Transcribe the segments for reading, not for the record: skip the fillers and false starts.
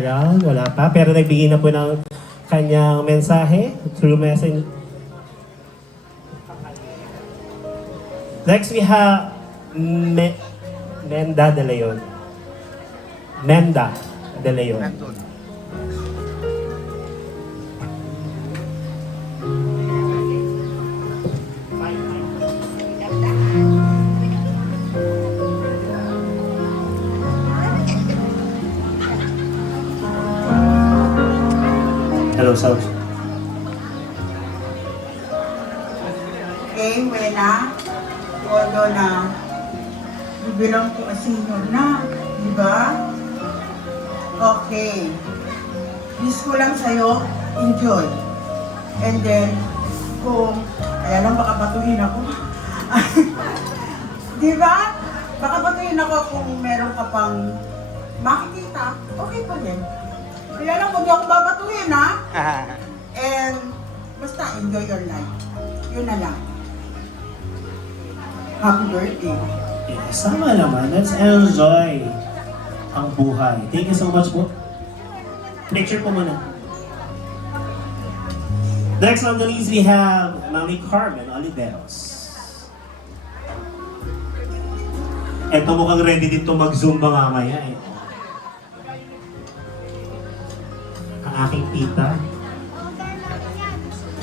Round, wala pa. Pero nagbigay na po ng kanyang mensahe through message. Next we have Menda De Leon. Menda De Leon. Hello, South. Okay, Wena. Although na you belong to a senior na, di ba? Okay. Wish ko lang sa'yo, enjoy. And then, kung, kaya lang baka batuhin ako. Di ba? Baka batuhin ako kung meron ka pang makikita, okay pa din. Kaya lang kung di ako babatuhin, ha? And, basta enjoy your life. Yun na lang. Happy birthday. Sama naman. Let's enjoy ang buhay. Thank you so much po. Picture po muna. Next on the list, we have Mami Carmen Oliveros. Eto mukhang ready din to mag-zumba mamaya eh. Ang aking tita.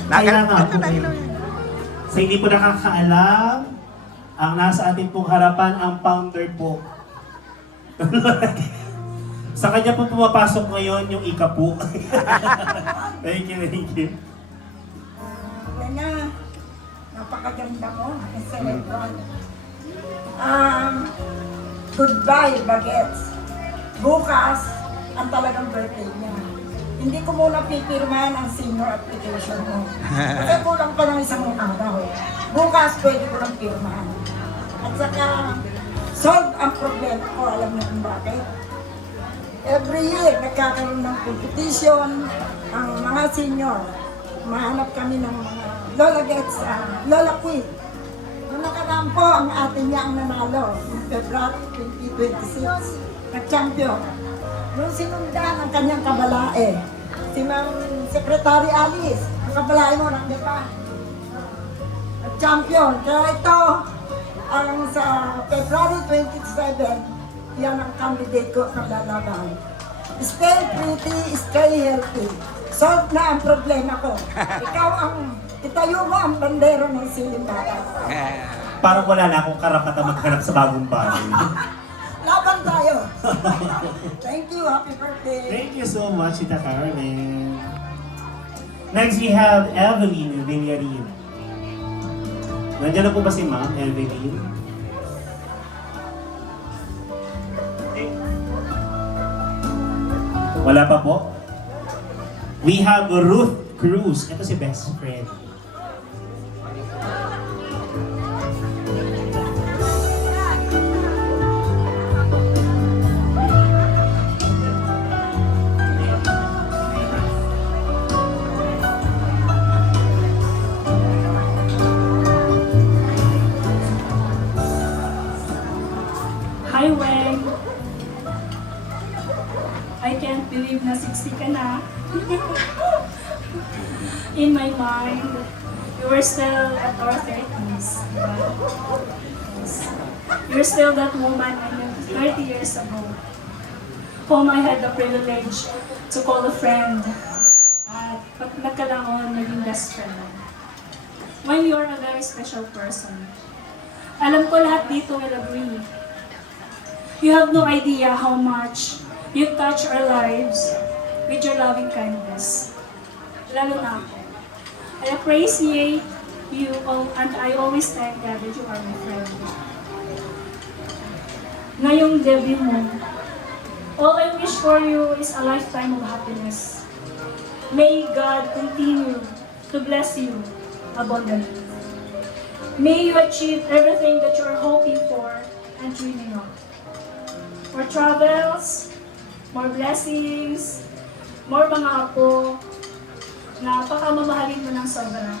Kaya nga po kayo. Sa hindi po nakakaalam, ang nasa atin pong harapan ang founder po. Sa kanya po pumapasok ngayon yung ika po. Thank you, thank you. Wena, napakaganda mo. Celebron. Goodbye, Bagets. Bukas, ang talagang birthday niya. Hindi ko muna pipirmahan ang senior application mo. Kasi kulang pa ng isang araw. Bukas, pwede ko lang pirmahan. At saka, solve ang problema ko. Alam niyo kung bakit? Every year, nagkakaroon ng competition ang mga senior. Mahanap kami ng mga Lola Gets, Lola Queen. Noong nakaraan po, ang atin niya ang nanalo. Noong February 2026, nag-champion. Noong sinundan ang kanyang kabalae, si Ma'am Secretary Alice, ang kabalae mo, nandiyan pa. Nag-champion. Kaya ito, ang sa February 27, yan ang candidate ko na lalaban. Stay pretty, stay healthy. Solve na ang problema ko. Ikaw ang, itayo mo ang bandero ng Silimbayan. Parang wala na akong karapatan maghanap sa bagong bahay. Laban tayo. Thank you, happy birthday. Thank you so much, Tita Carmen. Next, we have Evelyn Villarin. Nandiyan na po ba si Ma'am Evelyn? Wala pa po? We have Ruth Cruz. Ito si best friend. Hi, Weng. I can't believe na 60 ka na. In my mind, you were still at our 30s. Yes. You're still that woman I knew 30 years ago, whom I had the privilege to call a friend. At pag nagkalaon, naging best friend. When you're a very special person, alam ko lahat dito will agree. You have no idea how much you touch our lives with your loving kindness. Lalo na ako. I appreciate you and I always thank God that you are my friend. Ngayong debut mo, all I wish for you is a lifetime of happiness. May God continue to bless you abundantly. May you achieve everything that you are hoping for and dreaming of. More travels, more blessings, more mga apo, na pakamamahalin mo ng sobra.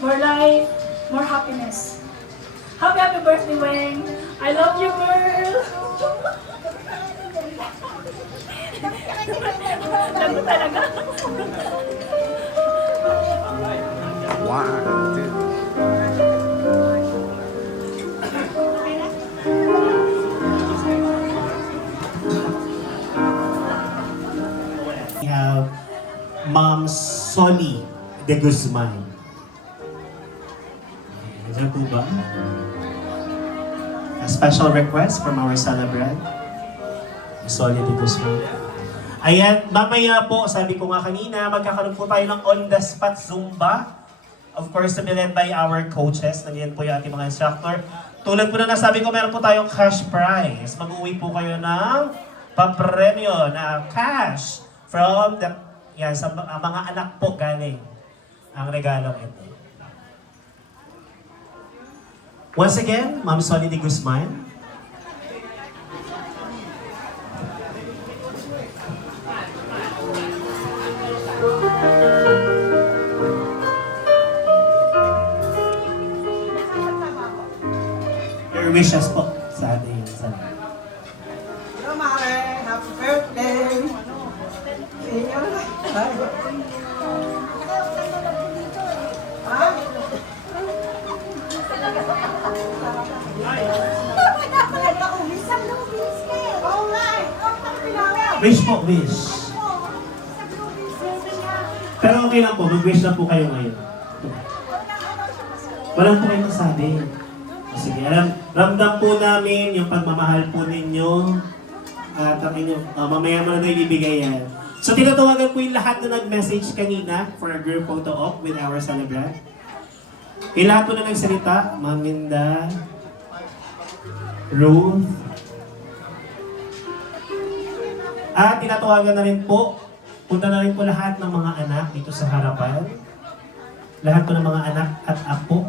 More life, more happiness. Happy birthday, Weng! I love you, girl! Lago talaga. One, two. We have Ma'am Soli de Guzman. Is there po ba? A special request from our celebrant, Soli de Guzman. Ayan, mamaya po, sabi ko nga kanina, magkakaroon po tayo ng on-the-spot Zumba. Of course, to be led by our coaches. Nandiyan po yung ating mga instructor. Tulad po na nasabi ko, meron po tayong cash prize. Mag-uwi po kayo ng papremyo na cash from the, yan, sa mga anak po galing ang regalong ito. Once again, Ma'am Soli de Guzman. Your wishes po sa ating salamat. Hello, Mare. Happy birthday. Senior. Ha? Oo nga eh. Wish po, wish. Pero okay lang po, mag-wish na po kayo ngayon. Walang po kayo masabi. Sige, ramdam po namin yung pagmamahal po ninyo. At ang inyo, mamaya mo na ibibigay yan. So tinatawagan po yung lahat na nag-message kanina for a group photo op with our celebrant. Yung lahat po na nagsalita, Ma'am Minda, Ruth, at tinatawagan na rin po, punta na rin po lahat ng mga anak dito sa harapan. Lahat po ng mga anak at apo